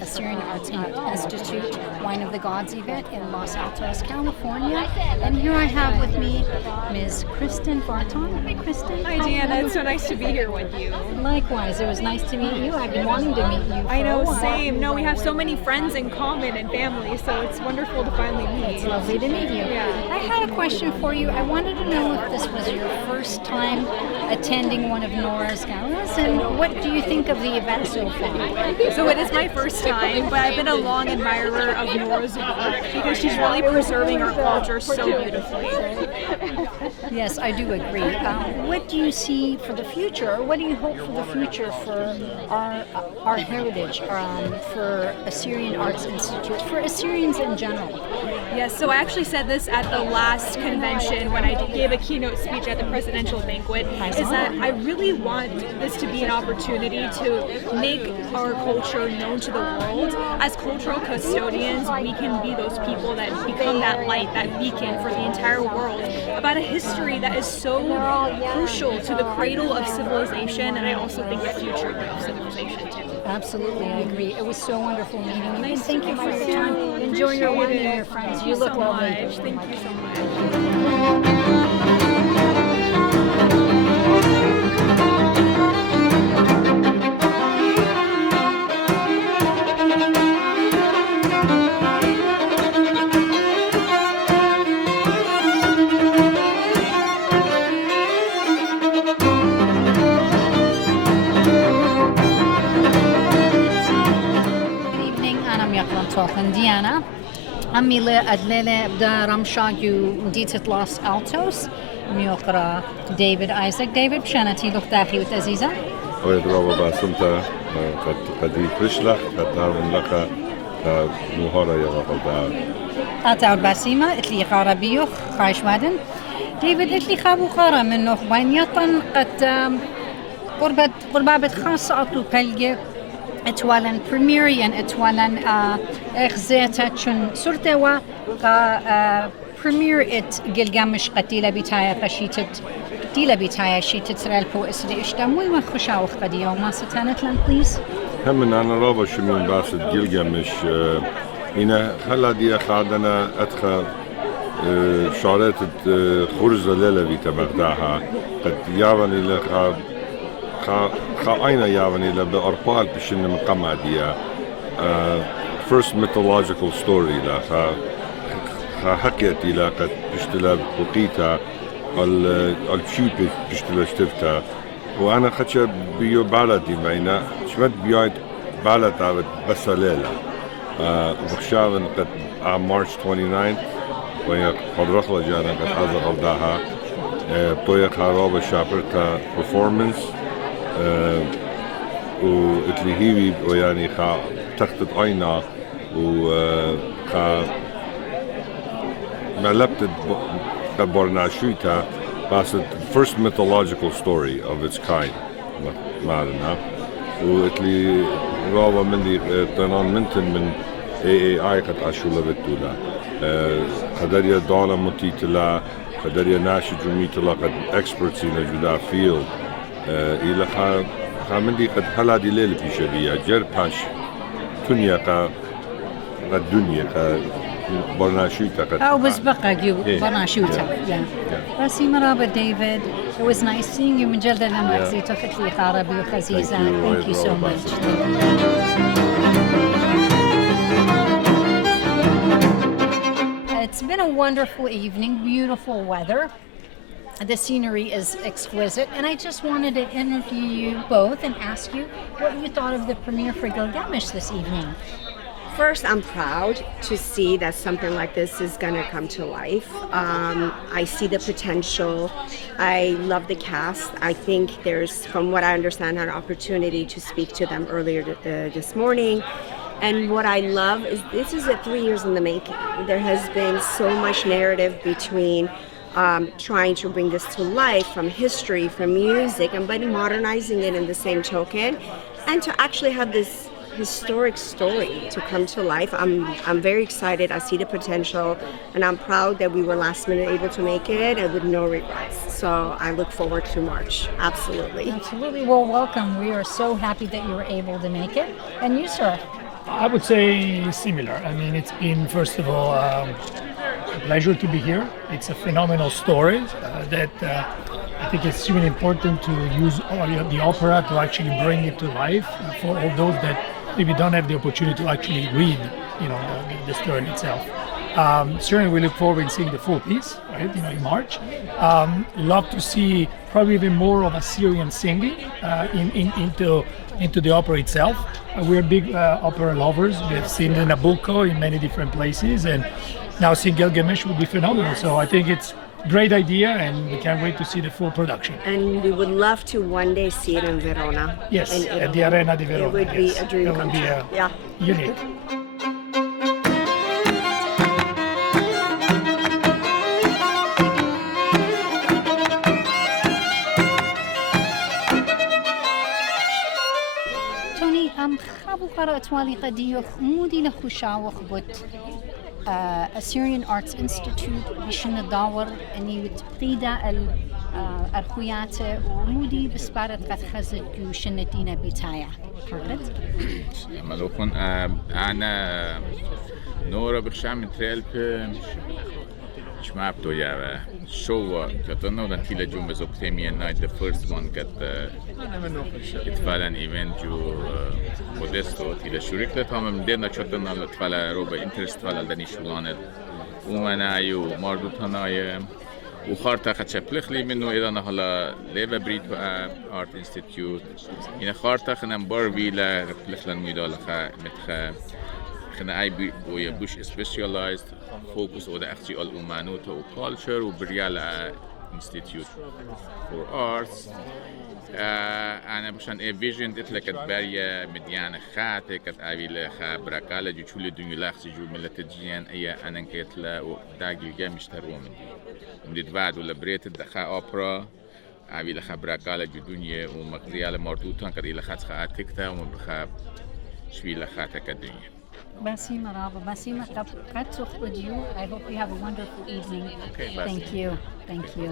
Assyrian Arts Institute Wine of the Gods event in Los Altos, California. And here I have with me Ms. Kristen Barton. Hi, Kristen. Hi, Deanna. It's so nice to be here with you. Likewise. It was nice to meet you. I've been wanting to meet you. I know, same. No, we have so many friends in common and family, so it's wonderful to finally meet. It's lovely to meet you. Yeah. I had a question for you. I wanted to know if this was your first time attending one of Nora's galas, and what do you think of the event so far? So it is my first time, but I've been a long admirer of Nora's work because she's really preserving our culture so beautifully. Yes, I do agree. What do you see for the future? What do you hope for the future for our heritage, for Assyrian Arts Institute, for Assyrians in general? Yes, so I actually said this at the last convention when I gave a keynote speech at the presidential banquet, is that I really want this to be an opportunity to make our culture known to the world. As cultural custodians, we can be those people that become that light, that beacon for the entire world about a history that is so crucial to the cradle of civilization, and I also think the future of civilization too. Absolutely, I agree. It was so wonderful meeting you. Nice. Thank you for your time. Enjoy your wine and your friends. You look lovely. Thank you so much. Diana. عمي لأدلة بدا رمشاجو مدينة لوس ألتوس ميوقرا ديفيد آيزاك ديفيد بشانتي لختاخي وتزيزة ويدروا باسمتا قد يفرشلخ قد نارون لك نهارا يغفل أتعود باسيمة اتلي قارة بيوخ خايش وادن ديفيد اتلي خابو قارة منه وين يطن قد قربابة خاصة أطو بلغة اتوالن بريميريان اتوالن اخزيتا چون سرتوا بريمير ات Gilgamesh قتيلة بتايا قشيتت ديلا بتايا شيتت رالبو اسري اشتموي وخشاوخ قديا وما ستانت لن بليز هم أنا رابا شمين باسد Gilgamesh هنا خلا دي خادنا أدخل شعرات خرزة ليلة بتبغداها قد يابن اللي خا أين يابن اللي بأربال بشن مقامة ديا first mythological story لا خا حكيت لا قد بشتلا بقيتها الشيب بشتلا شتفتها وأنا خدش بيو بلدي معنا شمت بيوت بلد عبد بس ليلة بخشاون قد March 29 وهي قد جانا قد هذا غلداها بطوية خرابة شابرتها performance واتلهيبي ويعني خا تختت عينا وخا ملبت برناشويتا بس first mythological story of its kind معنا واتلي رابا مني تنان منتن من AAI قد أشولا بتولا قدريا دانا متيتلا قدريا ناشي جميتلا قد experts in جدا field إلى خا مندي قد هلا دي ليل بيشبيا جر باش تنيا قد دنيا قد برناشويتا قد أو بس بقى جو برناشويتا راسي مرابا ديفيد it was nice seeing you من جلد لما زيتو فتلي خاربي وخزيزة thank you so much It's been a wonderful evening, beautiful weather. The scenery is exquisite, and I just wanted to interview you both and ask you what you thought of the premiere for Gilgamesh this evening. First, I'm proud to see that something like this is going to come to life. I see the potential. I love the cast. I think there's, from what I understand, an opportunity to speak to them earlier this morning. And what I love is this is 3 years in the making. There has been so much narrative between trying to bring this to life from history, from music, and but modernizing it in the same token, and to actually have this historic story to come to life. I'm very excited. I see the potential, and I'm proud that we were last minute able to make it and with no regrets. So I look forward to March. Absolutely. Absolutely. Well, welcome. We are so happy that you were able to make it. And you, sir? I would say similar. I mean, it's been, first of all, a pleasure to be here. It's a phenomenal story that I think it's really important to use the opera to actually bring it to life for all those that maybe don't have the opportunity to actually read, the story itself. Certainly, we look forward to seeing the full piece, right? In March. Love to see probably even more of Assyrian singing into the opera itself. We're big opera lovers. We have seen the Nabucco in many different places, and now seeing Gilgamesh would be phenomenal. So I think it's a great idea, and we can't wait to see the full production. And we would love to one day see it in Verona. Yes, at the Arena di Verona. It would be a dream come true. Yeah. Unique. خابو قرأت والي قديوخ مودي لخوشاوخ بوت Assyrian Arts Institute بشن الدور اني وتقيدة الخوياتة ومودي بسبارت قد خزت وشن الدينة بتاعي حقت ملوكن أنا نورا بخشام من تريلب شما بتويا show كتنا ودن تيلا جو مزوبتيميا night the first one got اتفعل event جو مودستو تيلا شوريكلة تمام مدينا كتنا اتفعل روبا interest اتفعل دني شولانت ومنا يو ماردو تنايا وخارطة قد شبلخلي منه إذا نهلا ليفا بريتو ارت انستيتيوت إن خارطة خنم بارويلا بلخلن ميدالخا متخا خنا اي بويا بوش specialized focus on the actual humanity or culture وبريالا institute for arts أنا بشان a vision اتلكت باريا مديانة خاتة كت أبي خا براكالا جو شو لدنيا لاخس جو ملتجيان أي أنا كتلا وداقي جامش ترومن مديت بعد ولا بريت الدخا أوبرا أبي لخا براكالا جو دنيا ومقريالا مردوتان كت إلى خاتخ أتكتا ومبخا شوي لخاتة كدنيا. Basima Rava, Basima Katsuch with you. I hope you have a wonderful evening. Okay, thank you. Thank you.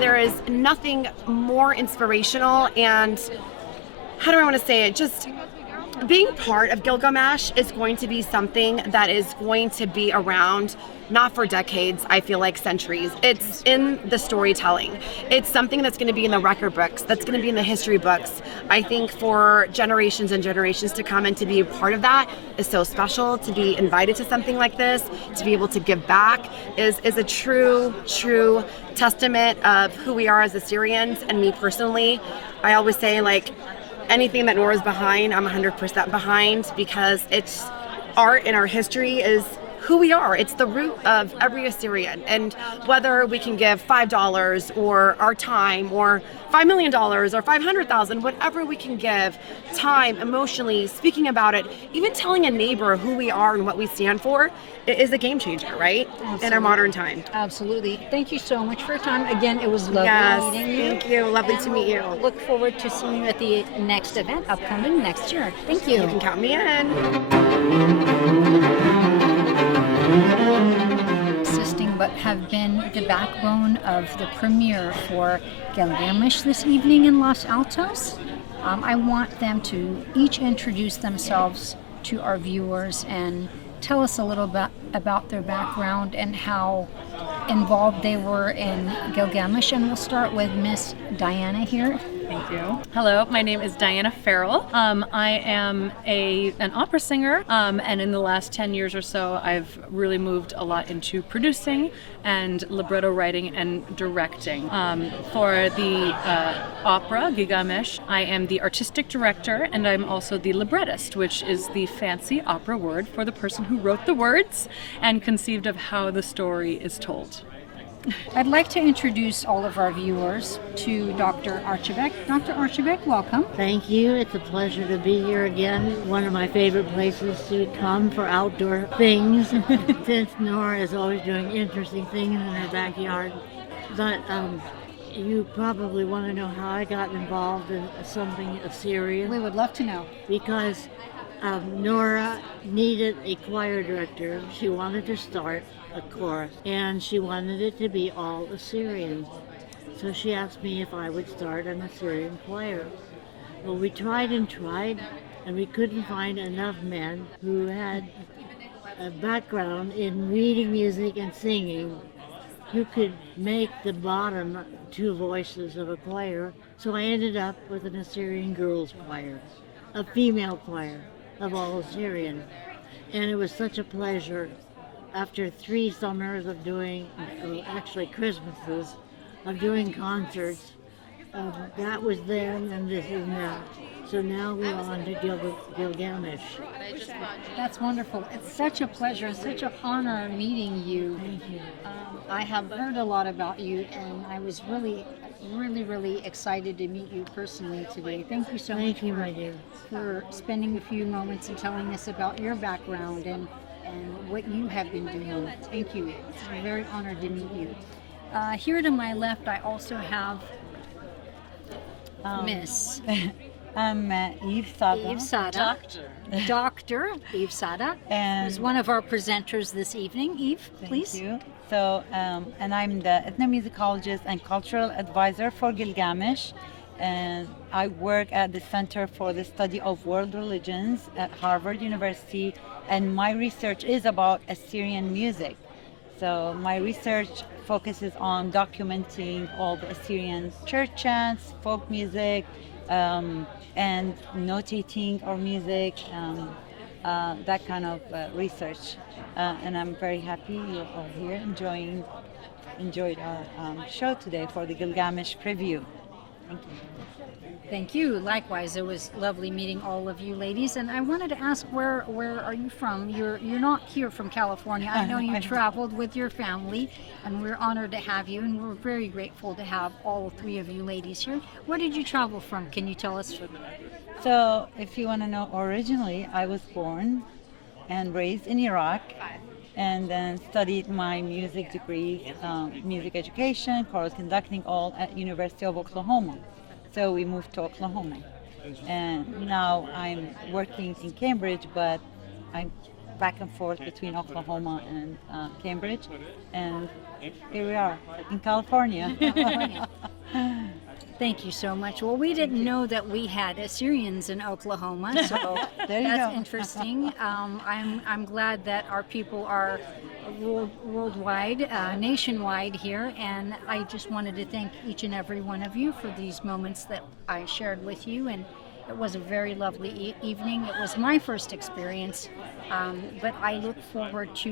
There is nothing more inspirational and, how do I want to say it, just being part of Gilgamesh is going to be something that is going to be around not for decades, I feel like centuries. It's in the storytelling. It's something that's going to be in the record books, that's going to be in the history books. I think for generations and generations to come and to be a part of that is so special. To be invited to something like this, to be able to give back is a true testament of who we are as Assyrians and me personally. I always say, like, anything that Nora's behind, I'm 100% behind, because it's art and our history is who we are. It's the root of every Assyrian. And whether we can give $5 or our time or $5 million or $500,000, whatever we can give, time, emotionally, speaking about it, even telling a neighbor who we are and what we stand for, it is a game changer, right? Absolutely. In our modern time. Absolutely. Thank you so much for your time. Again, it was lovely meeting you. Thank you. Lovely to meet you. Look forward to seeing you at the next event upcoming next year. Thank you. You can count me in. Assisting but have been the backbone of the premiere for Gilgamesh this evening in Los Altos. I want them to each introduce themselves to our viewers and tell us a little bit about their background and how involved they were in Gilgamesh. And we'll start with Miss Diana here. Thank you. Hello, my name is Diana Farrell. I am an opera singer, and in the last 10 years or so, I've really moved a lot into producing and libretto writing and directing. For the opera, Gilgamesh, I am the artistic director, and I'm also the librettist, which is the fancy opera word for the person who wrote the words and conceived of how the story is told. I'd like to introduce all of our viewers to Dr. Archibek. Dr. Archibek, welcome. Thank you. It's a pleasure to be here again. One of my favorite places to come for outdoor things, since Nora is always doing interesting things in her backyard. But you probably want to know how I got involved in something Assyrian. We would love to know. Because Nora needed a choir director. She wanted to start a chorus, and she wanted it to be all Assyrian. So she asked me if I would start an Assyrian choir. Well, we tried, and we couldn't find enough men who had a background in reading music and singing who could make the bottom two voices of a choir. So I ended up with an Assyrian girls choir, a female choir of all Assyrian. And it was such a pleasure. After 3 summers of doing, actually Christmases, of doing concerts, that was then and this is now. So now we're on to Gilgamesh. That's wonderful. It's such a pleasure, such an honor meeting you. Thank you. I have heard a lot about you, and I was really excited to meet you personally today. Thank you so much Thank you, my dear. for spending a few moments and telling us about your background and what you have been doing. Thank you. I'm very honored to meet you. Here to my left, I also have Miss I'm Eve Sada. Eve Sada. Dr. Eve Sada, who's one of our presenters this evening. Eve, please. Thank you. So, and I'm the ethnomusicologist and cultural advisor for Gilgamesh, and I work at the Center for the Study of World Religions at Harvard University, and my research is about Assyrian music. So my research focuses on documenting all the Assyrian church chants, folk music, and notating our music, that kind of research. And I'm very happy you're all here enjoyed our show today for the Gilgamesh preview. Thank you. Thank you. Likewise, it was lovely meeting all of you ladies. And I wanted to ask, where are you from? You're not here from California. I know you traveled with your family, and we're honored to have you, and we're very grateful to have all 3 of you ladies here. Where did you travel from? Can you tell us? So if you want to know, originally I was born and raised in Iraq, and then studied my music degrees, music education, chorus conducting, all at University of Oklahoma. So we moved to Oklahoma, and now I'm working in Cambridge, but I'm back and forth between Oklahoma and Cambridge, and here we are in California. Thank you so much. Well, we didn't know that we had Assyrians in Oklahoma, so that's interesting. I'm glad that our people are worldwide, nationwide here, and I just wanted to thank each and every one of you for these moments that I shared with you, and it was a very lovely evening. It was my first experience, but I look forward to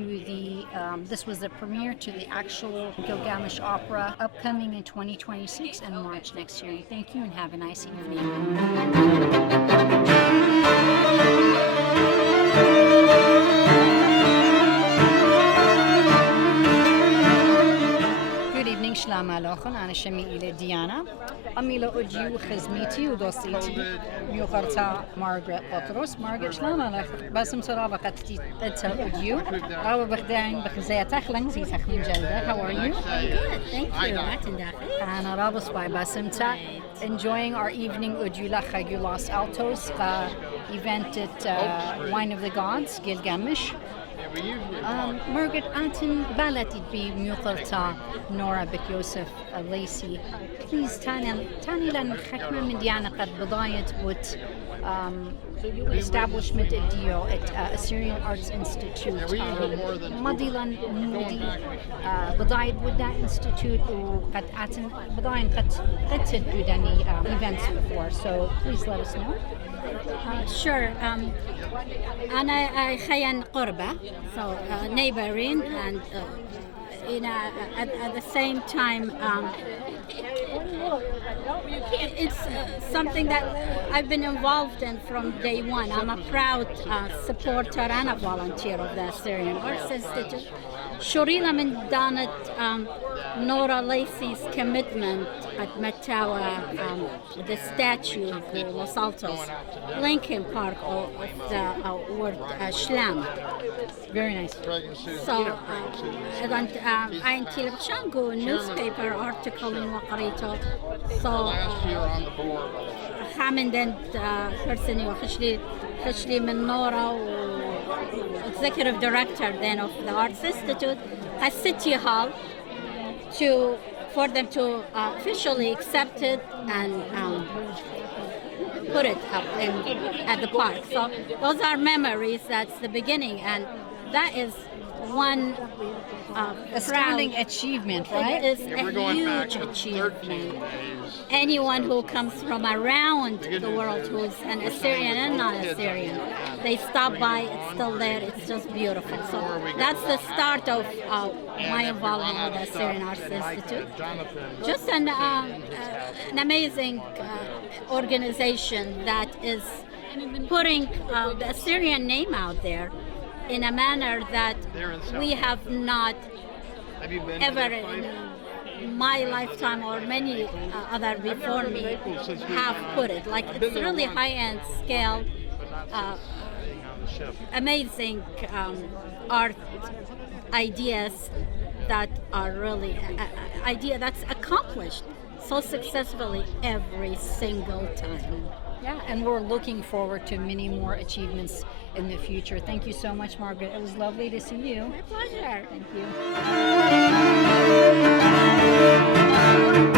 this was the premiere to the actual Gilgamesh opera upcoming in 2026 and March next year. Thank you and have a nice evening. سلام عليكم. أنا شمي إلى ديانا أمي لأجي وخزميتي ودوستيتي ميوخرتا مارغريت بطرس مارغريت سلام عليكم باسم سرابة قتتي قتها أجيو راو بخداين بخزيتا خلن زي سخنين جلدة. How are you? Good, thank you. أنا رابس باي باسمتا enjoying our evening Ujula Chagyu Los Altos event at Wine of the Gods, Gilgamesh. Margaret Anton Balatit be Muqalta Nora Bik Yosef Lacey. Please Tani Lan Khakma من ديانا قد بداية بوت establishment at Assyrian Arts Institute. مضيلا نودي بداية بودا Institute وقد أتن بداية قد تدودني events before. So please let us know. Sure. أنا خيان قربة, so neighboring, and at the same time It's something that I've been involved in from day one. I'm a proud supporter and a volunteer of the Syrian Arts Institute. شورينا من دانت Nora Lacey's commitment at Matawa, the statue of Los Altos, Lincoln Park of the word Shlam. Very nice. So, I تلقشانكو newspaper article in وقريته. So, حامد person خشلي من نورا executive director then of the Arts Institute at City Hall for them to officially accept it and put it up at the park. So those are memories. That's the beginning, and that is one Astounding achievement, right? It is a huge achievement. Anyone who comes from around the world who is an Assyrian and non-Assyrian, they stop by, it's still there, it's just beautiful. So that's the start of my involvement with the Assyrian Arts Institute. Just an amazing organization that is putting the Assyrian name out there in a manner that we have not ever in my lifetime or many other before me have put it. Like, it's really high-end scale, amazing art ideas that are really idea that's accomplished so successfully every single time. Yeah, and we're looking forward to many more achievements in the future. Thank you so much, Margaret. It was lovely to see you. My pleasure. Thank you.